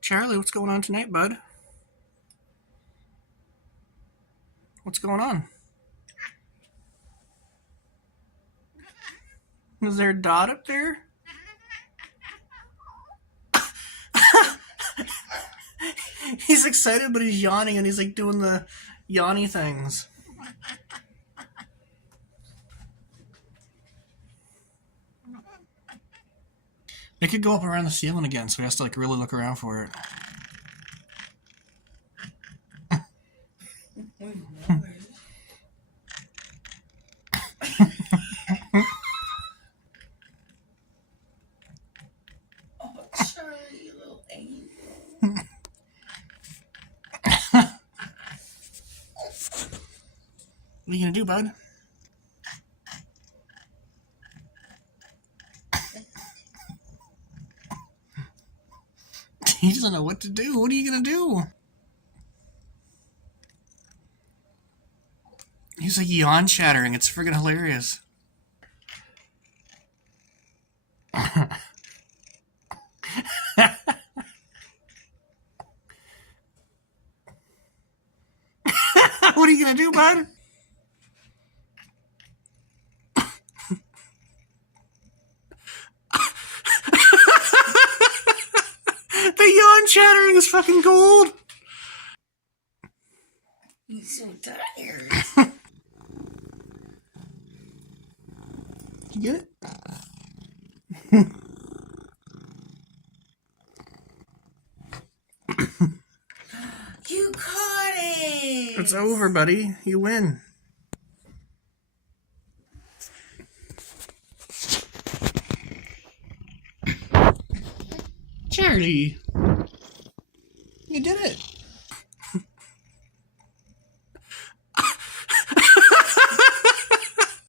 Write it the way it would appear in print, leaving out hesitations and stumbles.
Charlie, what's going on tonight, bud? What's going on? Is there a dot up there? He's excited, but he's yawning, and he's like doing the yawny things. It could go up around the ceiling again, so he has to like really look around for it. Oh, Charlie, you little angel. What are you gonna do, bud? He doesn't know what to do. What are you gonna do? He's like yawn chattering. It's friggin' hilarious. What are you gonna do, bud? The yawn chattering is fucking gold. He's so tired. Did you get it? You caught it. It's over, buddy. You win. Charlie. You did it.